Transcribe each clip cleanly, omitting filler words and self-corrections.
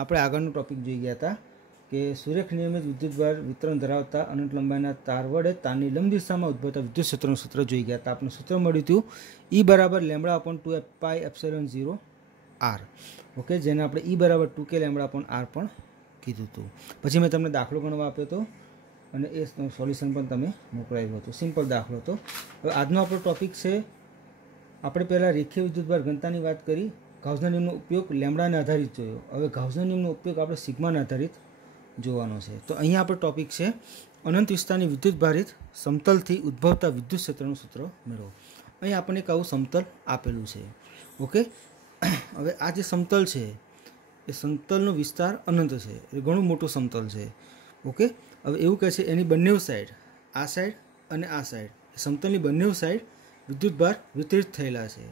આપણે આગળનો ટોપિક જોઈ ગયા હતા કે સુરેખ નિયમિત વિદ્યુતભાર વિતરણ ધરાવતા અનંત લંબાઈના તાર વડે તારની લંબ દિશામાં ઉદ્ભવતા વિદ્યુત ક્ષેત્રનું સૂત્ર જોઈ ગયા હતા. આપણે સૂત્ર મળ્યું હતું E બરાબર લેમ્બડા અપોન 2 પાઈ એપ્સિલોન 0 R. ઓકે, જેને આપણે E બરાબર 2k લેમ્બડા અપોન R પણ કીધું હતું. પછી મેં તમને દાખલો ગણવા આપ્યો હતો અને એ સોલ્યુશન પણ તમે મોકલાવ્યું હતું. સિમ્પલ દાખલો હતો. હવે આજનો આપણો ટોપિક છે, આપણે પહેલાં રેખીય વિદ્યુતભાર ઘનતાની વાત કરી, ગાઉસના નિયમનો ઉપયોગ લેમ્બડાને આધારિત જોયો. હવે ગાઉસના નિયમનો ઉપયોગ આપણે સિગ્માને આધારિત જોવાનો છે. તો અહીંયા આપણો ટોપિક છે અનંત વિસ્તારની વિદ્યુતભારિત સમતલથી ઉદ્ભવતા વિદ્યુત ક્ષેત્રનું સૂત્ર મેળવો. અહીં આપણને એક આવું સમતલ આપેલું છે. ઓકે, હવે આ જે સમતલ છે એ સમતલનો વિસ્તાર અનંત છે, એ ઘણું મોટું સમતલ છે. ઓકે, હવે એવું કહે છે એની બંને સાઈડ, આ સાઈડ અને આ સાઈડ, સમતલની બંને સાઈડ વિદ્યુતભાર વિતરિત થયેલા છે.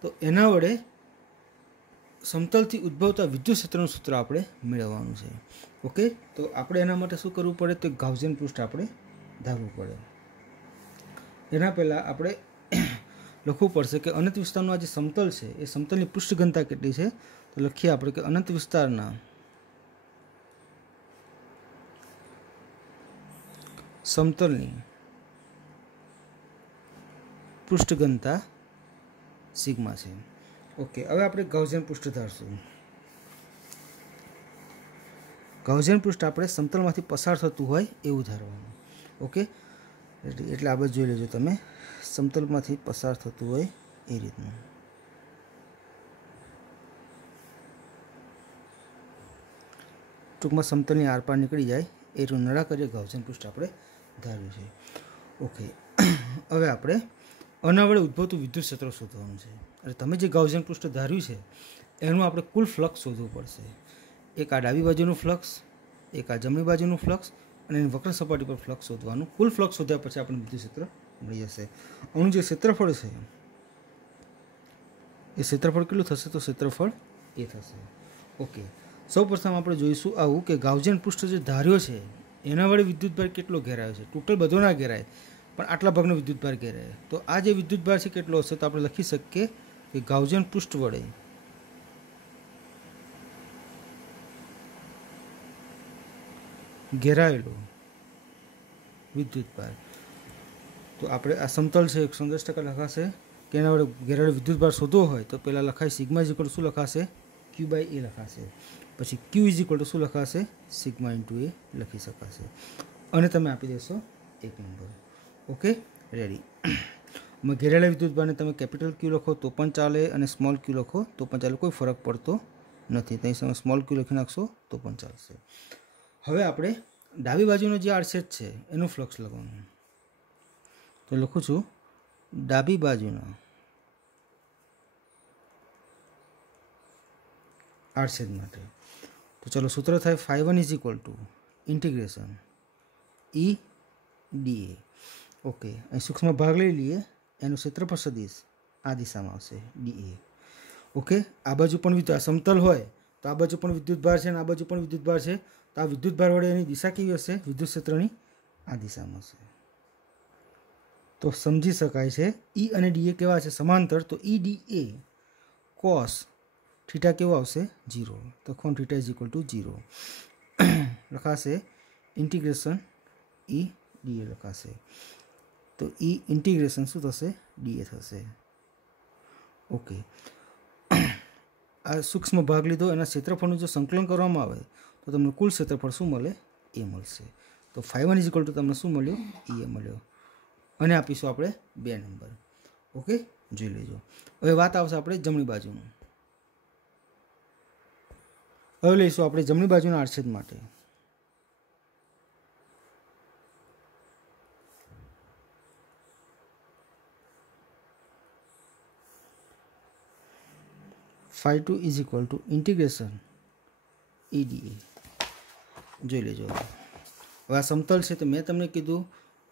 તો એના વડે સમતલથી ઉદ્ભવતા વિદ્યુત ક્ષેત્રનું સૂત્ર આપણે મેળવવાનું છે. ઓકે, તો આપણે એના માટે શું કરવું પડે, તો ગાઉસિયન પૃષ્ઠ આપણે ધારવું પડે. એના પહેલાં આપણે લખવું પડશે કે અનંત વિસ્તારનું આ જે સમતલ છે એ સમતલની પૃષ્ઠ ઘનતા કેટલી છે. તો લખીએ આપણે કે અનંત વિસ્તારના સમતલની પૃષ્ઠ ઘનતા સિગ્મા છે. ઓકે, હવે આપણે ગાઉસિયન પૃષ્ઠ ધારશું. ગાઉસિયન પૃષ્ઠ આપણે સમતલમાંથી પસાર થતું હોય એવું ધારવાનું. ઓકે, એટલે આ બધું જોઈ લેજો તમે, સમતલમાંથી પસાર થતું હોય એ રીતનું. ટૂંકમાં સમતલની આરપાર નીકળી જાય એ રીતનું નળાકાર્ય ગાઉસિયન પૃષ્ઠ આપણે ધાર્યું છે. ઓકે, હવે આપણે આના વડે ઉદ્ભવતું વિદ્યુત ક્ષેત્ર શોધવાનું છે. એટલે તમે જે ગાઉસિયન પૃષ્ઠ ધાર્યું છે એનું આપણે કુલ ફ્લક્સ શોધવું પડશે. એક આ ડાબી બાજુનું ફ્લક્સ, એક આ જમણી બાજુનું ફ્લક્સ અને એની વક્ર સપાટી પર ફ્લક્સ શોધવાનું. કુલ ફ્લક્સ શોધ્યા પછી આપણે વિદ્યુત ક્ષેત્ર મળી જશે. આનું જે ક્ષેત્રફળ છે એ ક્ષેત્રફળ કેટલું થશે, તો ક્ષેત્રફળ એ થશે. ઓકે, સૌ પ્રથમ આપણે જોઈશું આવું કે ગાઉસિયન પૃષ્ઠ જે ધાર્યો છે એના વડે વિદ્યુતભાર કેટલો ઘેરાયો છે. ટોટલ બધો ના ઘેરાય પણ આટલા ભાગનો વિદ્યુતભાર ઘેરાય. તો આ જે વિદ્યુતભાર છે કેટલો હશે, તો આપણે લખી શકીએ કે ગાઉસિયન પૃષ્ઠ વડે ઘેરાયેલો વિદ્યુતભાર. તો આપણે આ સમતલ છે 110% લખાશે કે એના વડે ઘેરાયેલો વિદ્યુતભાર શોધવો હોય તો પહેલાં લખાય સિગ્મા ઇઝ ઇક્વલ ટુ શું લખાશે, Q બાય A લખાશે. પછી Q ઇઝ ઇક્વલ ટુ શું લખાશે, સિગ્મા ઇન્ટુ A લખી શકાશે. અને તમે આપી દેશો 1 નંબર. Okay, ready. ઘેરાયેલા વિદ્યુતભારને તમે કેપિટલ Q લખો તો પણ ચાલે અને સ્મોલ Q લખો તો પણ ચાલે, કોઈ ફરક પડતો નથી. ત્યાં તમે સ્મોલ Q લખી નાખશો તો પણ ચાલશે. હવે આપણે ડાબી બાજુનો જે આડછેદ છે એનું ફ્લક્સ લખવાનું. તો લખું છું ડાબી બાજુના આડછેદ માટે. તો ચલો સૂત્ર થાય φ1 is equal to integration E dA. Okay, અહીં સૂક્ષ્મ ભાગ લઈ લઈએ, એનું ક્ષેત્રફળ સદિશ આ દિશામાં આવશે dA. ઓકે, આ બાજુ પણ વિદ્યુત સમતલ હોય તો આ બાજુ પણ વિદ્યુતભાર છે અને આ બાજુ પણ વિદ્યુતભાર છે. તો આ વિદ્યુતભાર વડે એની દિશા કેવી હશે, વિદ્યુત ક્ષેત્રની આ દિશામાં હશે. તો સમજી શકાય છે E અને dA કેવા છે, સમાંતર. તો E dA cos થીટા કેવો આવશે, 0. તો કોણ થીટા ઇઝ ઇક્વલ ટુ 0 લખાશે. ઇન્ટિગ્રેશન E dA લખાશે. તો E ઇન્ટિગ્રેશન શું થશે, dA થશે. ઓકે, આ સૂક્ષ્મ ભાગ લીધો, એના ક્ષેત્રફળનું જો સંકલન કરવામાં આવે તો તમને કુલ ક્ષેત્રફળ શું મળે, એ મળશે. તો φ1 ઇઝ ઇક્વલ ટુ તમને શું મળ્યો, E મળ્યો. અને આપીશું આપણે 2 નંબર. ઓકે, જોઈ લેજો. હવે વાત આવશે આપણે જમણી બાજુનું. હવે લઈશું આપણે જમણી બાજુના આડછેદ માટે. φ2 is equal to integration E dA. જોઈ લેજો. હવે આ સમતલ છે તો મેં તમને કીધું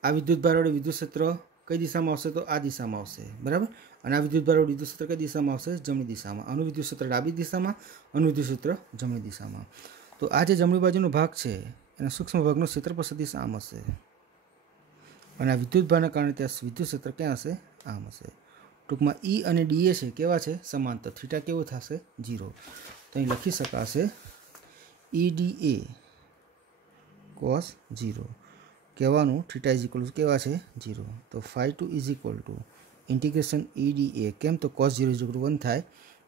આ વિદ્યુતભાર વડે વિદ્યુત ક્ષેત્ર કઈ દિશામાં આવશે, તો આ દિશામાં આવશે, બરાબર. અને આ વિદ્યુતભાર વડે વિદ્યુત ક્ષેત્ર કઈ દિશામાં આવશે, જમણી દિશામાં. આનું વિદ્યુત ક્ષેત્ર ડાબી દિશામાં, આનું વિદ્યુત ક્ષેત્ર જમણી દિશામાં. તો આ જે જમણી બાજુનો ભાગ છે એના સૂક્ષ્મ ભાગનો ક્ષેત્રફળ સદિશ આમ હશે અને આ વિદ્યુતભારના કારણે ત્યાં વિદ્યુત ક્ષેત્ર ક્યાં હશે, આમ હશે. ટૂંકમાં E અને dA છે કેવા છે, સમાંતર. થીટા કેવો થશે, 0. તો અહીં લખી શકાશે EDA cos 0 કહેવાનું થીટા ઇઝ ઇક્વલ ટુ કેવા છે 0 તો phi 2 is equal to integration EDA કેમ તો cos 0 ઇઝ ઇક્વલ ટુ 1 થાય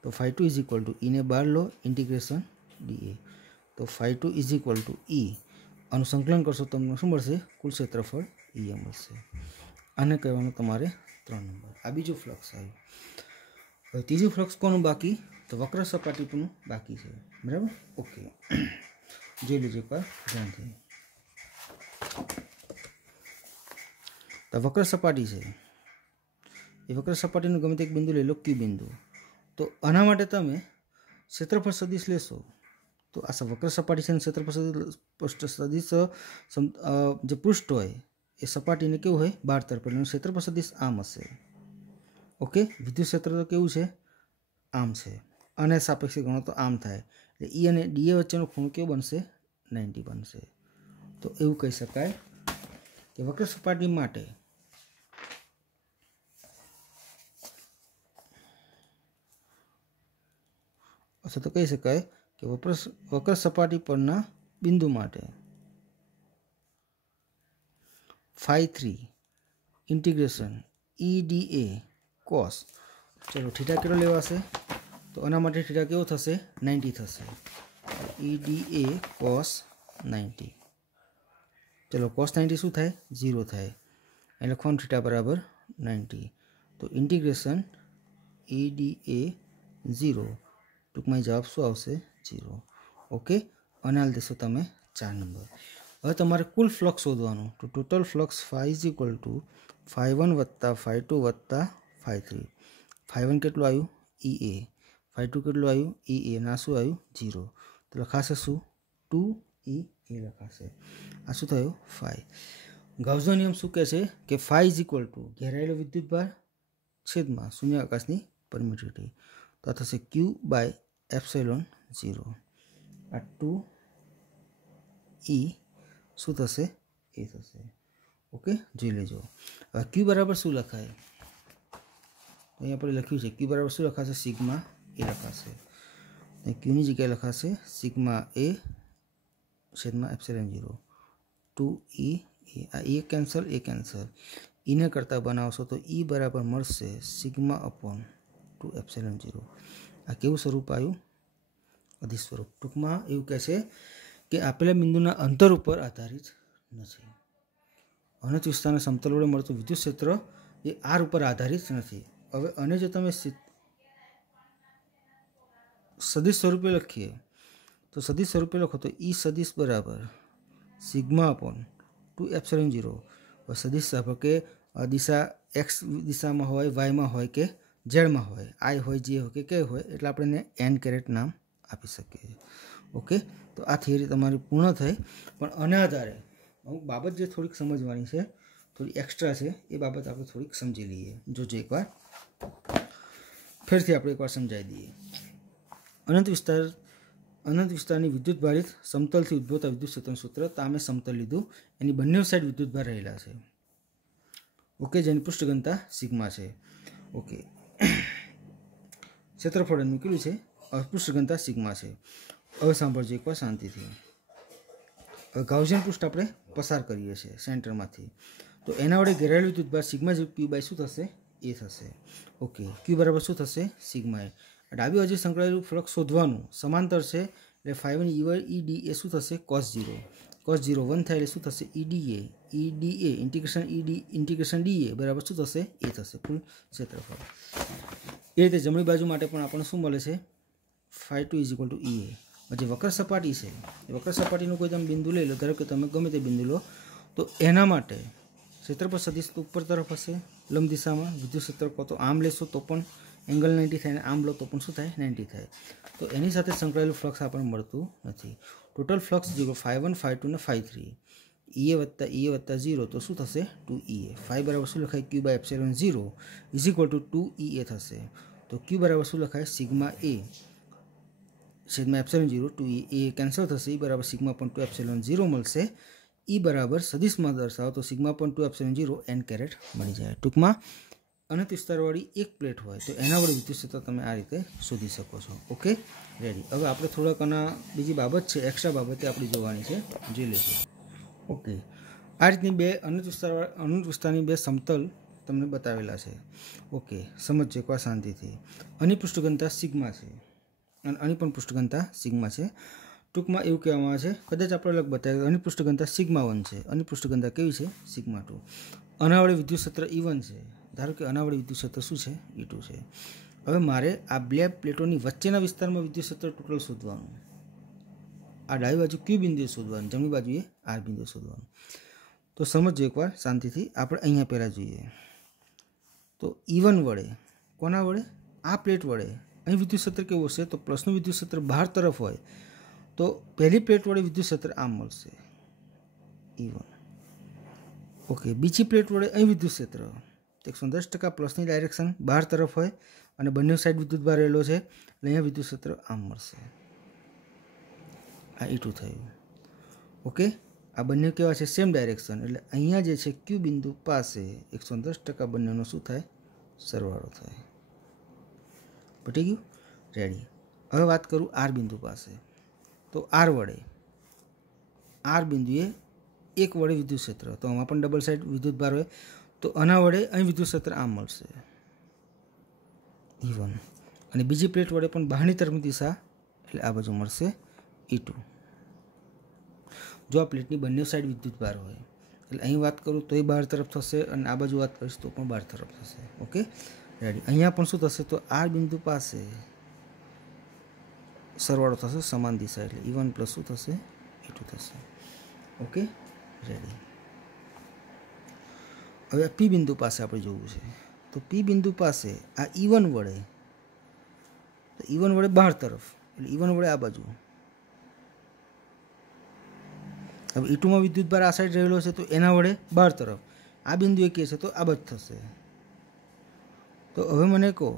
તો phi 2 ઇઝ ઇક્વલ ટુ ને બહાર લો ઇન્ટિગ્રેશન DA તો phi 2 ઇઝ ઇક્વલ ટુ આનું સંકલન કરશો તમને શું મળશે કુલ ક્ષેત્રફળ EA મળશે આને કહેવાનું તમારે 3 નંબર આ બીજું ફ્લક્સ આવ્યું હવે ત્રીજું ફ્લક્સ કોનું બાકી તો વક્ર સપાટી પરનું બાકી છે બરાબર ઓકે જોઈ લેજો એકવાર ધ્યાનથી તો વક્ર સપાટી છે એ વક્ર સપાટીનું ગમે તે એક બિંદુ લઈ લો ક્યુ બિંદુ તો આના માટે તમે ક્ષેત્રફળ સદિશ લેશો તો આ વક્ર સપાટી છે ક્ષેત્રફળ સદિશ જે પૃષ્ઠ હોય એ સપાટીને કેવું હોય 12 તરફ એટલે ક્ષેત્રફળ સદિશ આમ હશે ઓકે વિદ્યુત ક્ષેત્ર તો કેવું છે આમ છે અને સાપેક્ષિક ગણો તો આમ થાય એટલે E અને DA વચ્ચેનો ખૂણો કેવો બનશે 90 બનશે તો એવું કહી શકાય કે વક્ર સપાટી માટે અથવા તો કહી શકાય કે વક્ર સપાટી પરના બિંદુ માટે phi 3 ઇન્ટિગ્રેશન EDA cos ચલો થીટા કેટલો લેવાશે તો આના માટે થીટા કેવો થશે 90 થશે EDA cos 90 ચલો cos 90 શું થાય 0 થાય એટલે લખવાનું થીટા બરાબર 90 તો ઇન્ટિગ્રેશન EDA 0 ટૂંકમાં જવાબ શું આવશે 0 ઓકે અને હાલ દેશો તમે 4 નંબર હવે તમારે કુલ ફ્લક્સ શોધવાનું તો total flux phi is equal two phi 1 વત્તા phi 2 વત્તા phi 3 phi 1 કેટલું આવ્યું EA phi 2 કેટલું આવ્યું EA ના શું આવ્યું 0 તો લખાશે શું 2EA લખાશે આ શું થયું phi ગાઉસનો નિયમ શું કહે છે કે phi ઇઝ ઇક્વલ ટુ ઘેરાયેલો વિદ્યુતભાર છેદમાં શૂન્યાવકાશની પરમિટિવિટી તો આ થશે Q બાય એપ્સિલોન 0 આ 2E શું થશે એ થશે ઓકે જોઈ લેજો હવે Q બરાબર શું લખાય અહીં આપણે લખ્યું છે Q બરાબર શું લખાશે સિગ્મા એ લખાશે Qની જગ્યાએ લખાશે સિગ્મા એ છેદમાં એપ્સિલોન 0 2E આ એ કેન્સલ એને કરતાં બનાવશો તો E બરાબર મળશે સિગ્મા અપોન 2 એપ્સિલોન 0 આ કેવું સ્વરૂપ આવ્યું અધિક સ્વરૂપ ટૂંકમાં એવું કહે છે કે આપેલા બિંદુના અંતર ઉપર આધારિત નથી અનંત વિસ્તારના સમતલ વડે મળતું વિદ્યુત ક્ષેત્ર એ R ઉપર આધારિત નથી હવે અને જો તમે સદિશ સ્વરૂપે લખીએ તો સદિશ સ્વરૂપે લખો તો E સદિશ બરાબર સિગ્મા અપોન 2 એપ્સિલોન 0 સદિશ કે દિશા X દિશામાં હોય વાયમાં હોય કે ઝેડમાં હોય આઈ હોય જે હોય કે કે હોય એટલે આપણે એને n નામ આપી શકીએ ઓકે તો આ થિયરી તમારી પૂર્ણ થઈ પણ આના આધારે અમુક બાબત જે થોડીક સમજવાની છે થોડી એક્સ્ટ્રા છે એ બાબત આપણે થોડીક સમજી લઈએ જોજો એકવાર ફરીથી આપણે એકવાર સમજાવી દઈએ અનંત વિસ્તારની વિદ્યુત ભારિત સમતલથી ઉદ્ભવતા વિદ્યુત ક્ષેત્રનું સૂત્ર તો અમે સમતલ લીધું એની બંને સાઈડ વિદ્યુત ભાર રહેલા છે ઓકે જેની પૃષ્ઠ ઘનતા સિગ્મા છે ઓકે ક્ષેત્રફળ મૂકેલું છે પૃષ્ઠ ઘનતા સિગ્મા છે હવે સાંભળજો એકવાર શાંતિથી હવે ગાઉસિયન પૃષ્ઠ આપણે પસાર કરીએ છીએ સેન્ટરમાંથી તો એના વડે ઘેરાયેલું વિદ્યુતભાર સિગ્મા જે Q બાય શું થશે એ થશે ઓકે Q બરાબર શું થશે સિગ્મા એ ડાબી બાજુ સંકળાયેલું ફ્લક્સ શોધવાનું સમાંતર છે એટલે phi 1 ED એ શું થશે cos 0 1 થાય એટલે શું થશે EDA ઇન્ટિગ્રેશન DA બરાબર શું થશે એ થશે કુલ ક્ષેત્રફળ એ રીતે જમણી બાજુ માટે પણ આપણને શું મળે છે phi 2 is equal two EA જે વક્ર સપાટી છે એ વક્ર સપાટીનું કોઈ તમે બિંદુ લઈ લો ધારો કે તમે ગમે તે બિંદુ લો તો એના માટે ક્ષેત્રફળ સદિશ ઉપર તરફ હશે લંબ દિશામાં વિદ્યુત ક્ષેત્ર કહો તો આમ લેશો તો પણ એંગલ 90 થાય અને આમ લો તો પણ શું થાય 90 થાય તો એની સાથે સંકળાયેલું ફ્લક્સ આપણને મળતું નથી ટોટલ ફ્લક્સ જો phi 1 phi 2 ને phi 3 EA વત્તા 0 તો શું થશે 2EA phi બરાબર શું લખાય Q by epsilon 0 is equal to 2EA થશે તો Q બરાબર શું લખાય સિગ્મા એ છેદમાં એપ્સિલોન 0 2EA કેન્સલ થશે E બરાબર સિગ્મા પણ 2 એપ્સિલોન 0 મળશે E બરાબર સદિશમાં દર્શાવો તો સિગ્મા પણ 2 એપ્સિલોન 0 n કેરેટ મળી જાય ટૂંકમાં अनंत विस्तारवाળી एक प्लेट होय तो एना वडे विद्युत क्षेत्र तमे आ रीते शोधी शको छो। Okay ready. हवे आपणे थोड़ाक आना बीजी बाबत छे, एक्स्ट्रा बाबते आपणे जोवानी छे, जोई लेशुं। ओके, आ रीतनी बे अनंत विस्तारनी बे समतल तमने बतावेला छे। ओके, समझो एकवार शांतिथी। आनी पृष्ठघनता सिग्मा छे अने आनी पण पृष्ठघनता सिग्मा छे। टूंकमां एवुं कहेवामां आवे छे, कदाच आपणे लग बताव्युं, आनी पृष्ठघनता सिग्मा 1 छे, आनी पृष्ठघनता केवी छे सिग्मा 2। आना वडे विद्युत क्षेत्र E1 छे। धारो के आना वडे विद्युत क्षेत्र शुं छे E2 छे। हवे मारे आ बे प्लेटोनी वच्चेना विस्तारमां विद्युत क्षेत्र टोटल शोधवानुं। आ डाबी बाजू Q बिंदुए शोधवानुं, जमणी बाजुए R बिंदुए शोधवानुं। तो समझो एकवार शांतिथी। आपणे अहींया पहेला जोईए तो E1 वडे कोना वडे आ प्लेट वडे અહીં વિદ્યુત ક્ષેત્ર કેવું હશે તો પ્લસનું વિદ્યુત ક્ષેત્ર બહાર તરફ હોય તો પહેલી પ્લેટ વડે વિદ્યુત ક્ષેત્ર આમ મળશે E1। ઓકે, બીજી પ્લેટ વડે અહીં વિદ્યુત ક્ષેત્ર 110% પ્લસની ડાયરેક્શન બહાર તરફ હોય અને બંને સાઈડ વિદ્યુત ભાર રહેલો છે એટલે અહીંયા વિદ્યુત ક્ષેત્ર આમ મળશે। આ E2 થયું। ઓકે, આ બંને કેવા છે સેમ ડાયરેક્શન એટલે અહીંયા જે છે Q બિંદુ પાસે 110% બંનેનો શું થાય સરવાળો થાય। पटी गयु रेडी। हवे बात करूँ आर बिंदु पास तो आर वडे आर बिंदुए एक वडे विद्युत क्षेत्र तो आमां पण डबल साइड विद्युत भार होय तो आना वडे अहीं विद्युत क्षेत्र आम मळशे E1 अने बीजी प्लेट वडे पण बहारनी तरफनी दिशा एटले आ बाजू मळशे E2। जो आ प्लेटनी बंने साइड विद्युत भार होय एटले अहीं वात करूँ तोय बहार तरफ थशे अने आ बाजू वात करीश तो पण बहार तरफ थशे। Okay ready. अहींया पण शुं थशे तो आर बिंदु पासे सरवाळो थशे समान दिशा एटले E1 प्लस शुं थशे E2 थशे। Okay ready. हवे पी बिंदु पासे आपणे जोवुं छे तो पी बिंदु पासे आ E1 वडे तो E1 वडे बहार तरफ एटले E1 वडे आ बाजू। हवे E2 में विद्युत भार आ साइड रहेलो छे तो एना वडे बहार तरफ आ बिंदुए के छे तो आ बाजू थशे। तो हवे मने कहो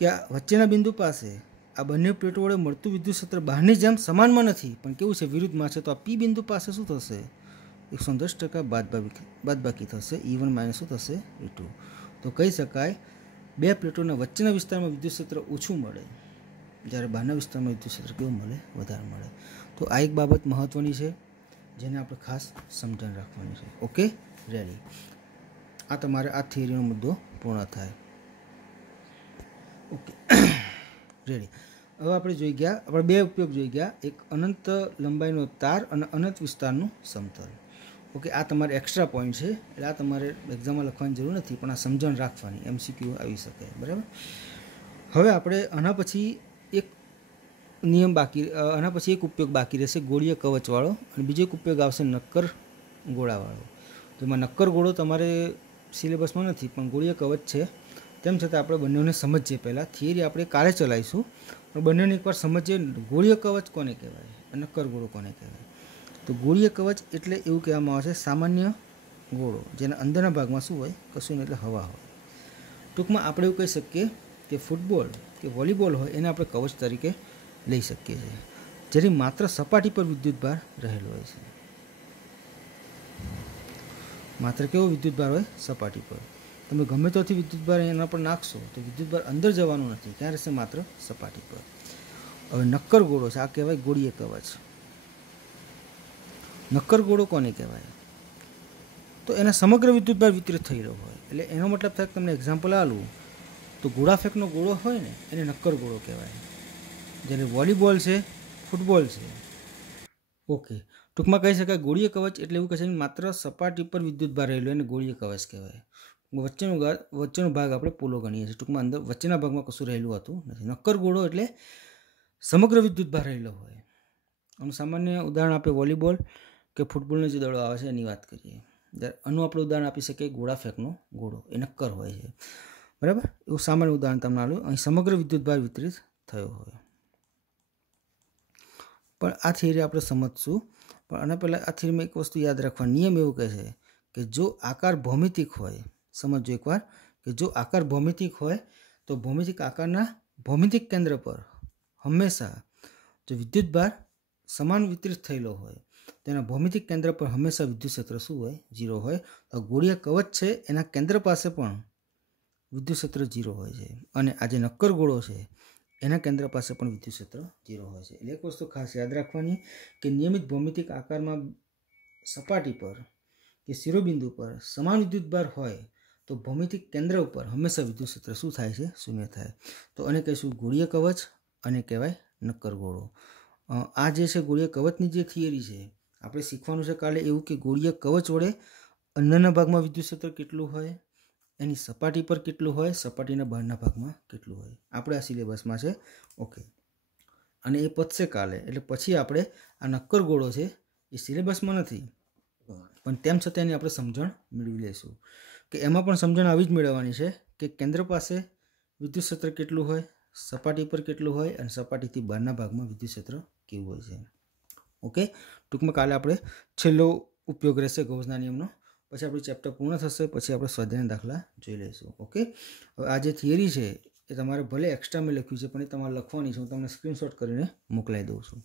कि आ वच्चेना बिंदु पासे आ बंने प्लेटो वडे मळतुं विद्युत क्षेत्र बहारनी जेम समानमां नथी पण केवुं छे विरुद्धमां छे तो आ पी बिंदु पासे शुं थशे 110% बादबाकी थशे E1 माइनस शुं थशे E2। तो कही शकाय बे प्लेटोना वच्चेना विस्तारमां विद्युत क्षेत्र ओछुं मळे ज्यारे बहारना विस्तारमां विद्युत क्षेत्र केवुं मळे वधारे मळे। तो आ एक बाबत महत्वनी छे जेने आपणे खास समजण राखवानी छे। Okay ready. आ तमारे आ थियरीनो मुद्दो पूर्ण थाय। Okay ready. हवे आपणे जोई गया आपणे बे उपयोग जोई गया एक अनंत लंबाईनो तार अने अनंत विस्तारनुं समतल। ओके आ तमारे एक्स्ट्रा पॉइंट छे એટલે આ તમારે એક્ઝામમાં લખવાની જરૂર નથી પણ આ સમજણ રાખવાની MCQ આવી શકે બરાબર। હવે આપણે આના પછી એક નિયમ બાકી આના પછી એક ઉપયોગ બાકી રહેશે ગોળીય કવચવાળો અને બીજો એક ઉપયોગ આવશે નક્કર ગોળાવાળો। તો એમાં નક્કર ગોળો તમારે સિલેબસમાં નથી પણ ગોળીય કવચ છે તેમ છતાં આપણે બંનેને સમજીએ। પહેલાં થિયરી આપણે કાલે ચલાવીશું પણ બંનેને એકવાર સમજીએ ગોળીય કવચ કોને કહેવાય અને નક્કર ગોળો કોને કહેવાય। तो गोळीय कवच एटले एवुं कहेवामां आवे छे सामान्य गोळो जेना अंदरना भागमां शुं होय कशुं नहीं एटले हवा होय। टूंकमां आपणे एवुं कही शकीए कि फूटबॉल के वॉलीबॉल होय एने आपणे कवच तरीके लई शकीए छीए जेनी मात्र सपाटी पर विद्युत भार रहेलो होय छे। मात्र केवो विद्युत भार होय सपाटी पर। तमे गमे त्याथी विद्युत भार एना पर नाखशो तो विद्युत भार अंदर जवानुं नथी क्यां रहेशे मात्र सपाटी पर। हवे नक्कर गोळो छे आ कहेवाय गोळीय कवच। नक्कर गोळो कोने कहेवाय तो एना समग्र विद्युत भार वितरित थयेलो होय एटले एनो मतलब थाय तमने एक्जाम्पल आलुं तो गोळा फेंकनो गोळो होय ने एने नक्कर गोळो कहेवाय जेने वॉलीबॉल छे फूटबॉल छे। ओके टूंकमां कही शकाय गोळीय कवच एटले एवुं कहे मात्र सपाटी पर विद्युत भार रहेलो एने गोळीय कवच कहेवाय। वच्चेनो भाग आपणे पोलो गणीए छीए टूंकमां अंदर वच्चेना भागमां कशुं रहेલું હતું નથી। नक्कर गोळो एटले समग्र विद्युत भार रहेलो होय। आनुं सामान्य उदाहरण आपणे वॉलीबॉल के फूटबॉल जो दड़ो आवे छे एनी वात करीए। आनुं आपणे उदाहरण आपी शकीए गोळा फेंकनो गोळो ए नक्कर होय छे बराबर। एवुं सामान्य उदाहरण तमने आप्युं अहीं समग्र विद्युत भार वितरित थयो होय। पण आ थियरी आपणे समजशुं पण आना पहेला आ थियरीमां एक वस्तु याद राखवानी नियम एवुं कहे छे कि जो आकार भौमितिक होय समझो एकवार कि जो आकार भौमितिक होय तो भौमितिक आकारना भौमितिक केंद्र पर हमेशा जो विद्युत भार समान वितरित थयेलो होय तेना भौमितिक केंद्र पर हमेशा विद्युत क्षेत्र शुं होय 0 होय। तो गोळीय कवच छे एना केंद्र पासे पण વિદ્યુત ક્ષેત્ર 0 હોય છે અને આ જે નક્કર ગોળો છે એના કેન્દ્ર પાસે પણ વિદ્યુત ક્ષેત્ર 0 હોય છે. એટલે એક વસ્તુ ખાસ યાદ રાખવાની કે નિયમિત ભૌમિતિક આકારમાં સપાટી પર કે શિરોબિંદુ પર સમાન વિદ્યુતભાર હોય તો ભૌમિતિક કેન્દ્ર ઉપર હંમેશા વિદ્યુત ક્ષેત્ર શું થાય છે? શૂન્ય થાય. તો આને કહીશું ગોળીય કવચ અને કહેવાય નક્કર ગોળો. આ જે છે ગોળીય કવચની જે થિયરી છે આપણે શીખવાનું છે કાલે એવું કે ગોળીય કવચ વડે અંદરના ભાગમાં વિદ્યુત ક્ષેત્ર કેટલું હોય, એની સપાટી પર કેટલું હોય, સપાટીના બહારના ભાગમાં કેટલું હોય. આપણે આ સિલેબસમાં છે. ઓકે, અને એ પતશે કાલે. એટલે પછી આપણે આ નક્કર ગોળો છે એ સિલેબસમાં નથી પણ તેમ છતાં એની આપણે સમજણ મેળવી લઈશું કે એમાં પણ સમજણ આવી જ મેળવવાની છે કે કેન્દ્ર પાસે વિદ્યુત ક્ષેત્ર કેટલું હોય, સપાટી પર કેટલું હોય અને સપાટીથી બહારના ભાગમાં વિદ્યુત ક્ષેત્ર કેવું હોય છે. ઓકે, ટૂંકમાં કાલે આપણે છેલ્લો ઉપયોગ રહેશે ગૌસના નિયમનો. પછી આપણું ચેપ્ટર પૂર્ણ થશે. પછી આપણે સ્વાધ્યાયના દાખલા જોઈ લઈશું. ઓકે, હવે આ જે થિયરી છે એ તમારે ભલે એક્સ્ટ્રા મેં લખ્યું છે પણ એ તમારે લખવાની છે. હું તમને સ્ક્રીનશોટ કરીને મોકલાવી દઉં છું.